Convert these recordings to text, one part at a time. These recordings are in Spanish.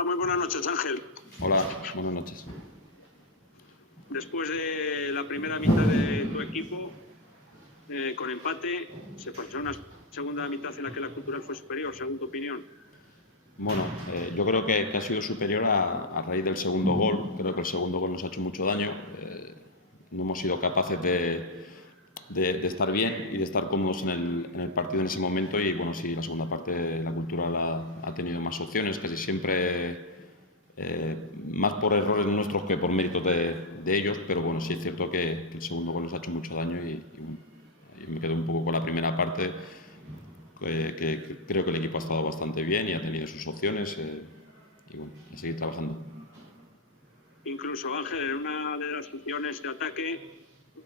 Hola, muy buenas noches, Ángel. Hola, buenas noches. Después de la primera mitad de tu equipo, con empate, se pasó a una segunda mitad en la que la Cultural fue superior, según tu opinión. Bueno, yo creo que ha sido superior a raíz del segundo gol. Creo que el segundo gol nos ha hecho mucho daño. No hemos sido capaces de estar bien y de estar cómodos en el partido en ese momento. Y bueno, sí, la segunda parte la Cultural ha tenido más opciones, casi siempre más por errores nuestros que por méritos de ellos. Pero bueno, sí es cierto que el segundo gol nos ha hecho mucho daño y me quedo un poco con la primera parte. Que creo que el equipo ha estado bastante bien y ha tenido sus opciones y bueno, a seguir trabajando. Incluso, Ángel, en una de las opciones de ataque,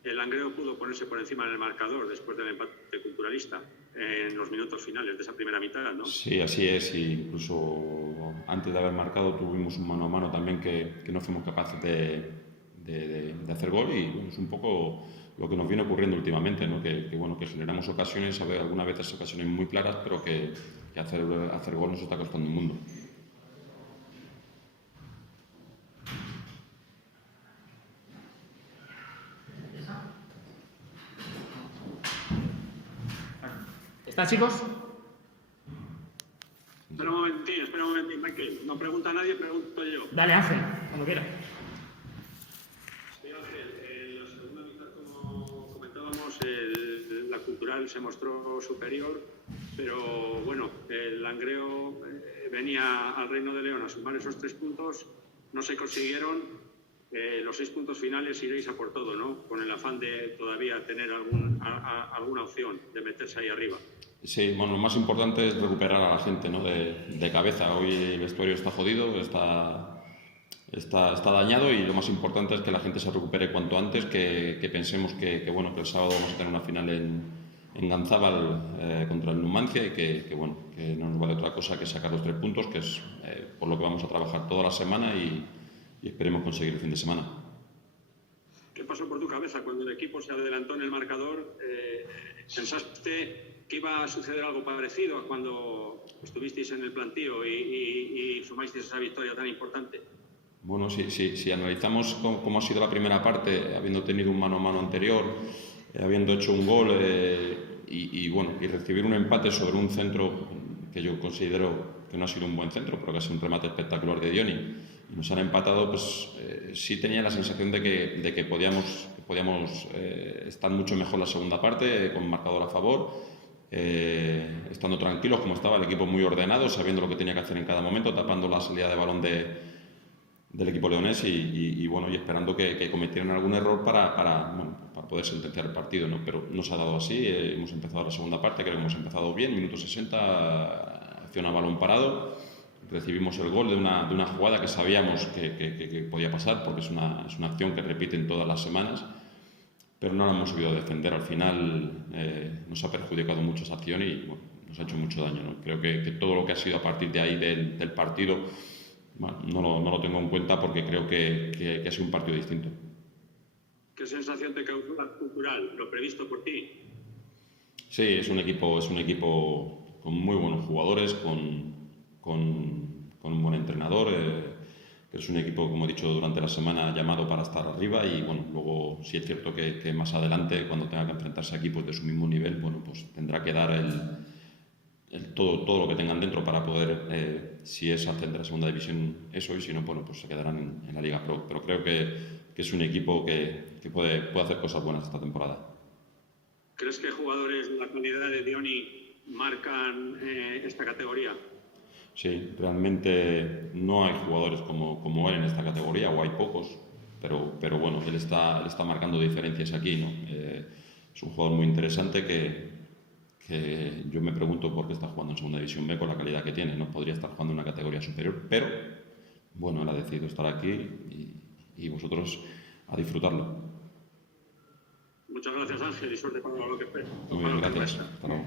el Langreo pudo ponerse por encima del marcador después del empate culturalista en los minutos finales de esa primera mitad, ¿no? Sí, así es. Y incluso antes de haber marcado tuvimos un mano a mano también que no fuimos capaces de hacer gol y bueno, es un poco lo que nos viene ocurriendo últimamente, ¿no? Bueno, que generamos ocasiones, a ver, algunas veces ocasiones muy claras, pero que hacer gol nos está costando un mundo. ¿Está, chicos? Espera un momentín, Michael. No pregunta nadie, pregunto yo. Dale, Ángel, cuando quiera. Sí, Ángel, en la segunda mitad, como comentábamos, la Cultural se mostró superior, pero bueno, el Langreo venía al Reino de León a sumar esos 3 puntos, no se consiguieron. Los 6 puntos finales iréis a por todo, ¿no? Con el afán de todavía tener alguna opción de meterse ahí arriba. Sí, bueno, lo más importante es recuperar a la gente, ¿no? de cabeza. Hoy el vestuario está jodido, está dañado y lo más importante es que la gente se recupere cuanto antes, que pensemos que bueno, que el sábado vamos a tener una final en Ganzábal contra el Numancia y que bueno, que no nos vale otra cosa que sacar los 3 puntos, que es por lo que vamos a trabajar toda la semana y esperemos conseguir el fin de semana. ¿Qué pasó por tu cabeza cuando el equipo se adelantó en el marcador? ¿Pensaste que iba a suceder algo parecido a cuando estuvisteis en el plantío y sumasteis esa victoria tan importante? Bueno, si analizamos cómo ha sido la primera parte, habiendo tenido un mano a mano anterior, habiendo hecho un gol bueno, y recibir un empate sobre un centro que yo considero que no ha sido un buen centro, pero que ha sido un remate espectacular de Dioni, y nos han empatado, pues sí tenía la sensación de que podíamos estar mucho mejor la segunda parte, con marcador a favor, estando tranquilos como estaba el equipo, muy ordenado, sabiendo lo que tenía que hacer en cada momento, tapando la salida de balón del equipo leonés y bueno, y esperando que cometieran algún error para poder sentenciar el partido, ¿no? Pero no se ha dado así. Hemos empezado la segunda parte, creo que hemos empezado bien, minuto 60, acción a balón parado, recibimos el gol de una jugada que sabíamos que podía pasar, porque es una acción que repiten todas las semanas, pero no la hemos sabido defender. Al final nos ha perjudicado mucho esa acción y bueno, nos ha hecho mucho daño, ¿no? Creo que todo lo que ha sido a partir de ahí del partido, bueno, no lo tengo en cuenta porque creo que ha sido un partido distinto. ¿Qué sensación te causó la Cultural, lo previsto por ti? Sí, es un equipo con muy buenos jugadores, con un buen entrenador, que es un equipo, como he dicho durante la semana, llamado para estar arriba y bueno, luego sí es cierto que más adelante, cuando tenga que enfrentarse a equipos de su mismo nivel, bueno, pues tendrá que dar todo lo que tengan dentro para poder, si es ascender a segunda división, eso, y si no, bueno, pues se quedarán en la Liga Pro. Pero creo que es un equipo que puede hacer cosas buenas esta temporada. ¿Crees que jugadores de la calidad de Dioni marcan esta categoría? Sí, realmente no hay jugadores como él en esta categoría, o hay pocos, pero bueno, él está marcando diferencias aquí, ¿no? Es un jugador muy interesante que yo me pregunto por qué está jugando en Segunda División B con la calidad que tiene. No podría estar jugando en una categoría superior, pero bueno, él ha decidido estar aquí y vosotros a disfrutarlo. Muchas gracias, Ángel, y suerte para lo que espera. Muy bien, gracias. Hasta luego.